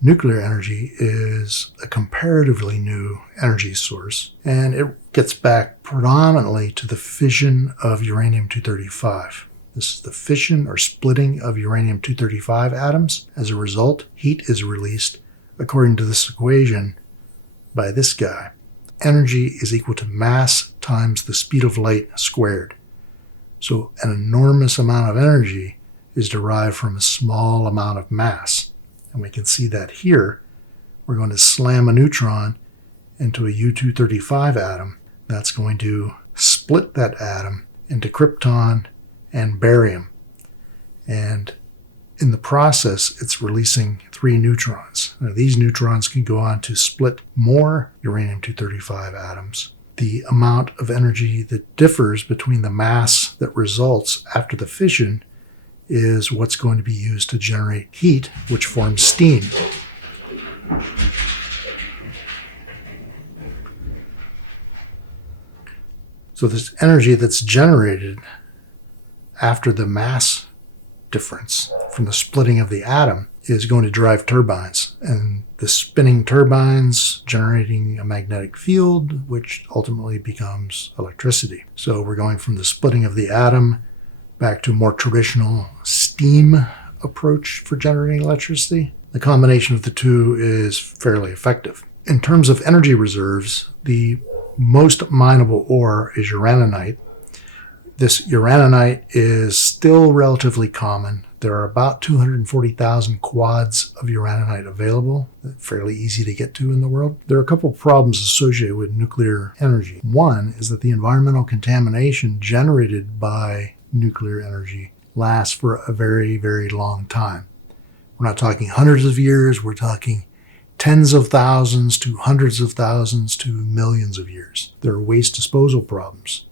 Nuclear energy is a comparatively new energy source, and it gets back predominantly to the fission of uranium-235. This is the fission or splitting of uranium-235 atoms. As a result, heat is released according to this equation by this guy. Energy is equal to mass times the speed of light squared. So an enormous amount of energy is derived from a small amount of mass. And we can see that here. We're going to slam a neutron into a U-235 atom. That's going to split that atom into krypton and barium. And in the process, it's releasing 3 neutrons. Now, these neutrons can go on to split more uranium-235 atoms. The amount of energy that differs between the mass that results after the fission is what's going to be used to generate heat, which forms steam. So this energy that's generated after the mass difference from the splitting of the atom is going to drive turbines, and the spinning turbines generating a magnetic field, which ultimately becomes electricity. So we're going from the splitting of the atom back to a more traditional steam approach for generating electricity. The combination of the two is fairly effective. In terms of energy reserves, the most mineable ore is uraninite. This uraninite is still relatively common. There are about 240,000 quads of uraninite available, fairly easy to get to in the world. There are a couple of problems associated with nuclear energy. One is that the environmental contamination generated by nuclear energy lasts for a very, very long time. We're not talking hundreds of years, we're talking tens of thousands to hundreds of thousands to millions of years. There are waste disposal problems.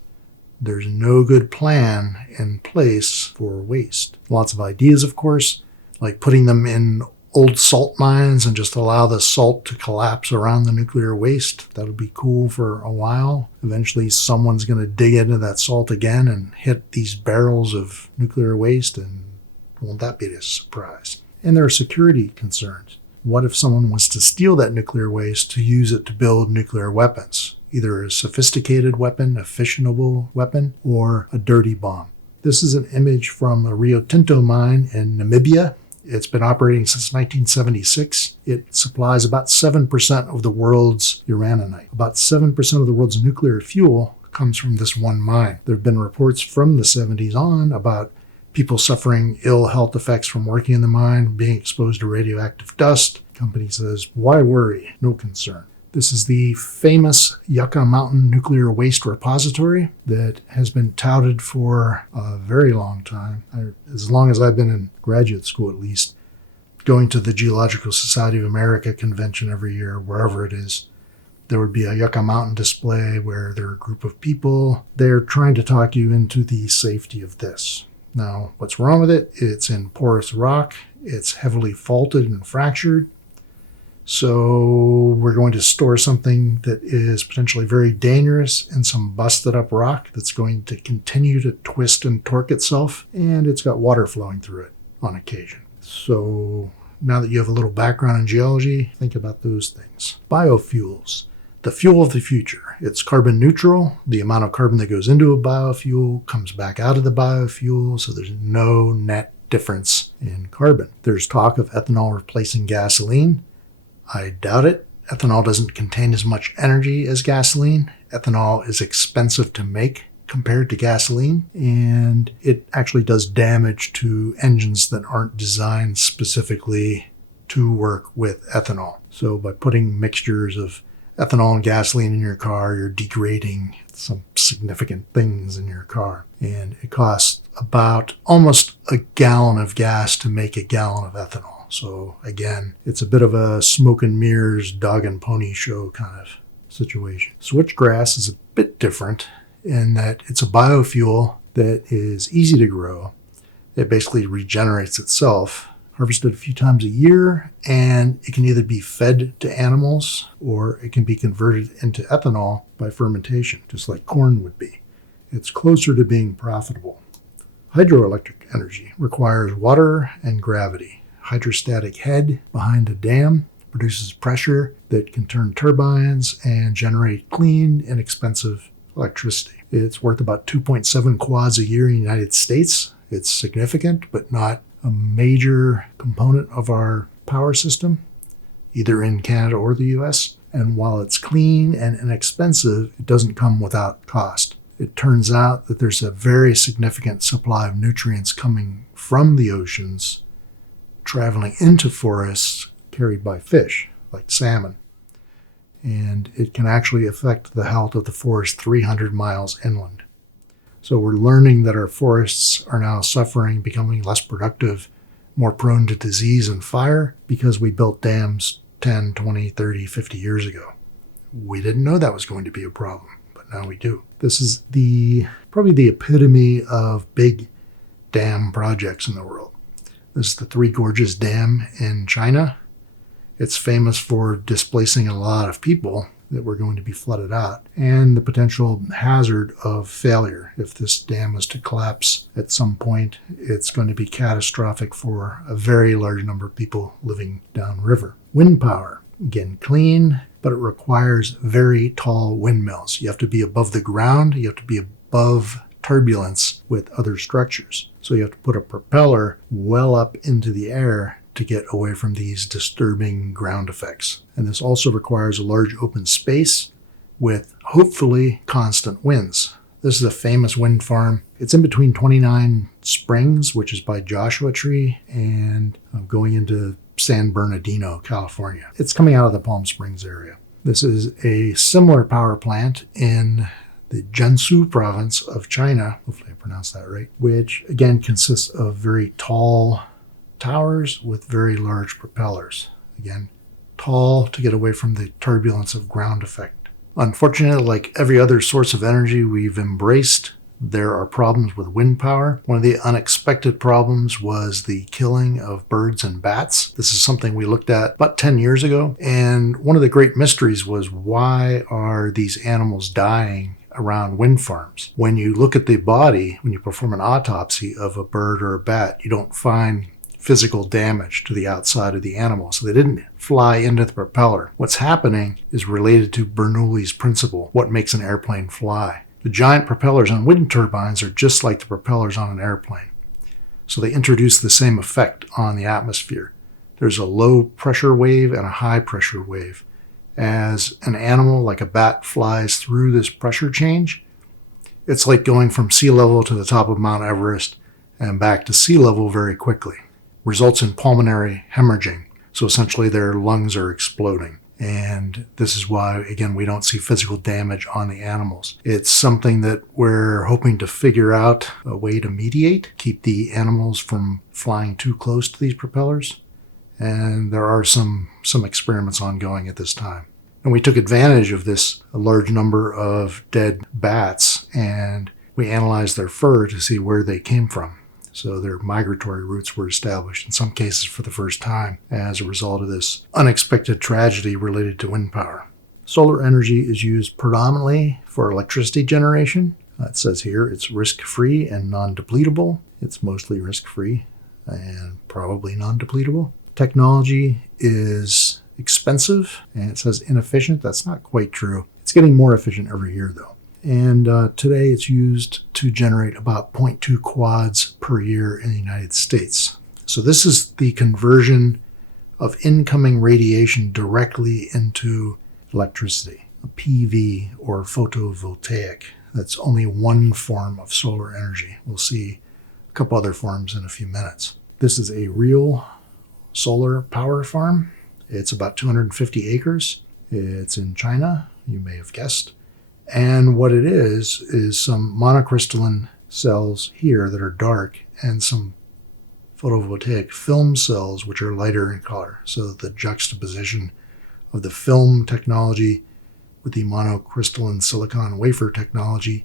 There's no good plan in place for waste. Lots of ideas, of course, like putting them in old salt mines and just allow the salt to collapse around the nuclear waste. That'll be cool for a while. Eventually, someone's going to dig into that salt again and hit these barrels of nuclear waste, and won't that be a surprise? And there are security concerns. What if someone was to steal that nuclear waste to use it to build nuclear weapons? Either a sophisticated weapon, a fissionable weapon, or a dirty bomb. This is an image from a Rio Tinto mine in Namibia. It's been operating since 1976. It supplies about 7% of the world's uraninite. About 7% of the world's nuclear fuel comes from this one mine. There have been reports from the 70s on about people suffering ill health effects from working in the mine, being exposed to radioactive dust. The company says, why worry? No concern. This is the famous Yucca Mountain Nuclear Waste Repository that has been touted for a very long time, as long as I've been in graduate school at least. Going to the Geological Society of America convention every year, wherever it is, there would be a Yucca Mountain display where there are a group of people. They're trying to talk you into the safety of this. Now, what's wrong with it? It's in porous rock. It's heavily faulted and fractured. So we're going to store something that is potentially very dangerous in some busted up rock that's going to continue to twist and torque itself, and it's got water flowing through it on occasion. So now that you have a little background in geology, think about those things. Biofuels, the fuel of the future. It's carbon neutral. The amount of carbon that goes into a biofuel comes back out of the biofuel, so there's no net difference in carbon. There's talk of ethanol replacing gasoline. I doubt it. Ethanol doesn't contain as much energy as gasoline. Ethanol is expensive to make compared to gasoline, and it actually does damage to engines that aren't designed specifically to work with ethanol. So by putting mixtures of ethanol and gasoline in your car, you're degrading some significant things in your car. And it costs about almost a gallon of gas to make a gallon of ethanol. So again, it's a bit of a smoke and mirrors, dog and pony show kind of situation. Switchgrass is a bit different in that it's a biofuel that is easy to grow. It basically regenerates itself, harvested a few times a year, and it can either be fed to animals or it can be converted into ethanol by fermentation, just like corn would be. It's closer to being profitable. Hydroelectric energy requires water and gravity. hydrostatic head behind a dam, produces pressure that can turn turbines and generate clean, inexpensive electricity. It's worth about 2.7 quads a year in the United States. It's significant, but not a major component of our power system, either in Canada or the US. And while it's clean and inexpensive, it doesn't come without cost. It turns out that there's a very significant supply of nutrients coming from the oceans, traveling into forests, carried by fish, like salmon. And it can actually affect the health of the forest 300 miles inland. So we're learning that our forests are now suffering, becoming less productive, more prone to disease and fire because we built dams 10, 20, 30, 50 years ago. We didn't know that was going to be a problem, but now we do. This is probably the epitome of big dam projects in the world. This is the Three Gorges Dam in China. It's famous for displacing a lot of people that were going to be flooded out, and the potential hazard of failure. If this dam was to collapse at some point, it's going to be catastrophic for a very large number of people living downriver. Wind power, again, clean, but it requires very tall windmills. You have to be above the ground, you have to be above turbulence with other structures. So you have to put a propeller well up into the air to get away from these disturbing ground effects. And this also requires a large open space with hopefully constant winds. This is a famous wind farm. It's in between 29 Springs, which is by Joshua Tree, and going into San Bernardino, California. It's coming out of the Palm Springs area. This is a similar power plant in the Jiangsu province of China, hopefully I pronounced that right, which again consists of very tall towers with very large propellers. Again, tall to get away from the turbulence of ground effect. Unfortunately, like every other source of energy we've embraced, there are problems with wind power. One of the unexpected problems was the killing of birds and bats. This is something we looked at about 10 years ago. And one of the great mysteries was, why are these animals dying around wind farms? When you look at the body, when you perform an autopsy of a bird or a bat, you don't find physical damage to the outside of the animal. So they didn't fly into the propeller. What's happening is related to Bernoulli's principle, what makes an airplane fly. The giant propellers on wind turbines are just like the propellers on an airplane. So they introduce the same effect on the atmosphere. There's a low pressure wave and a high pressure wave. As an animal like a bat flies through this pressure change, it's like going from sea level to the top of Mount Everest and back to sea level very quickly. Results in pulmonary hemorrhaging. So essentially their lungs are exploding. And this is why, again, we don't see physical damage on the animals. It's something that we're hoping to figure out a way to mediate, keep the animals from flying too close to these propellers. And there are some experiments ongoing at this time. And we took advantage of this large number of dead bats, and we analyzed their fur to see where they came from. So their migratory routes were established, in some cases for the first time, as a result of this unexpected tragedy related to wind power. Solar energy is used predominantly for electricity generation. It says here it's risk-free and non-depletable. It's mostly risk-free and probably non-depletable. Technology is expensive, and it says inefficient. That's not quite true. It's getting more efficient every year, though. And today it's used to generate about 0.2 quads per year in the United States. So this is the conversion of incoming radiation directly into electricity, a PV or photovoltaic. That's only one form of solar energy. We'll see a couple other forms in a few minutes. This is a real solar power farm. It's about 250 acres. It's in China, you may have guessed. And what it is some monocrystalline cells here that are dark and some photovoltaic film cells which are lighter in color. So the juxtaposition of the film technology with the monocrystalline silicon wafer technology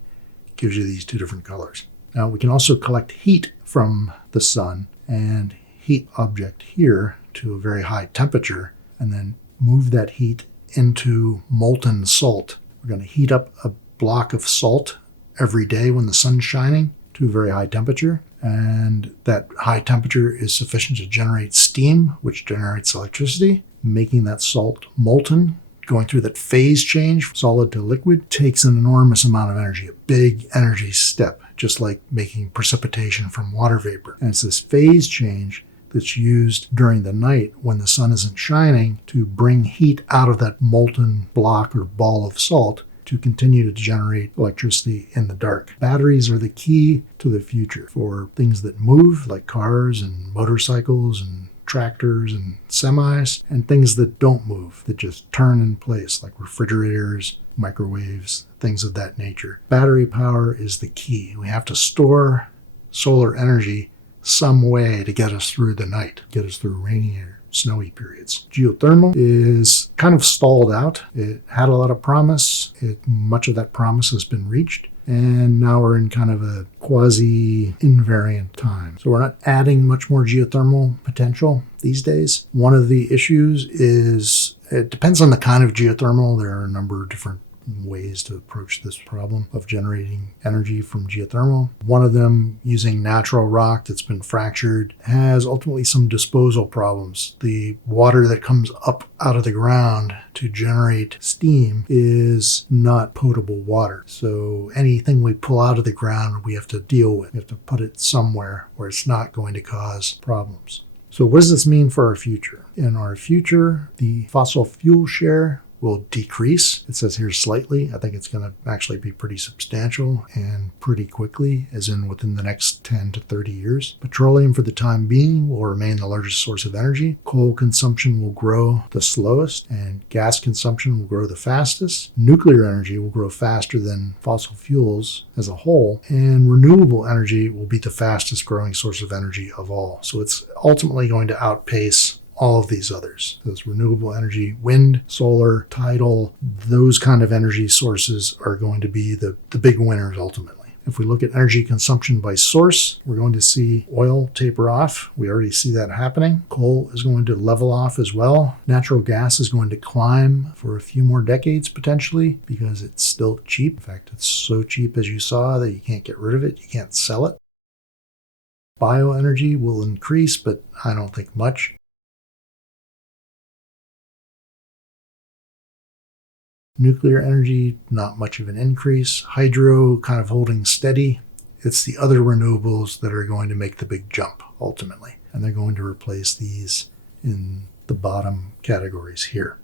gives you these two different colors. Now we can also collect heat from the sun and heat object here to a very high temperature and then move that heat into molten salt. We're going to heat up a block of salt every day when the sun's shining to a very high temperature. And that high temperature is sufficient to generate steam, which generates electricity, making that salt molten. Going through that phase change, solid to liquid, takes an enormous amount of energy, a big energy step, just like making precipitation from water vapor. And it's this phase change that's used during the night when the sun isn't shining to bring heat out of that molten block or ball of salt to continue to generate electricity in the dark. Batteries are the key to the future for things that move, like cars and motorcycles and tractors and semis, and things that don't move, that just turn in place, like refrigerators, microwaves, things of that nature. Battery power is the key. We have to store solar energy some way to get us through the night, get us through rainy or snowy periods. Geothermal is kind of stalled out. It had a lot of promise. Much of that promise has been reached. And now we're in kind of a quasi-invariant time. So we're not adding much more geothermal potential these days. One of the issues is it depends on the kind of geothermal. There are a number of different ways to approach this problem of generating energy from geothermal. One of them, using natural rock that's been fractured, has ultimately some disposal problems. The water that comes up out of the ground to generate steam is not potable water. So anything we pull out of the ground, we have to deal with. We have to put it somewhere where it's not going to cause problems. So what does this mean for our future? In our future, the fossil fuel share will decrease. It says here slightly. I think it's going to actually be pretty substantial and pretty quickly, as in within the next 10 to 30 years. Petroleum for the time being will remain the largest source of energy. Coal consumption will grow the slowest, and gas consumption will grow the fastest. Nuclear energy will grow faster than fossil fuels as a whole, and renewable energy will be the fastest growing source of energy of all. So it's ultimately going to outpace all of these others. Those renewable energy, wind, solar, tidal, those kind of energy sources are going to be the big winners ultimately. If we look at energy consumption by source, we're going to see oil taper off. We already see that happening. Coal is going to level off as well. Natural gas is going to climb for a few more decades potentially because it's still cheap. In fact, it's so cheap, as you saw, that you can't get rid of it. You can't sell it. Bioenergy will increase, but I don't think much. Nuclear energy, not much of an increase. Hydro kind of holding steady. It's the other renewables that are going to make the big jump ultimately. And they're going to replace these in the bottom categories here.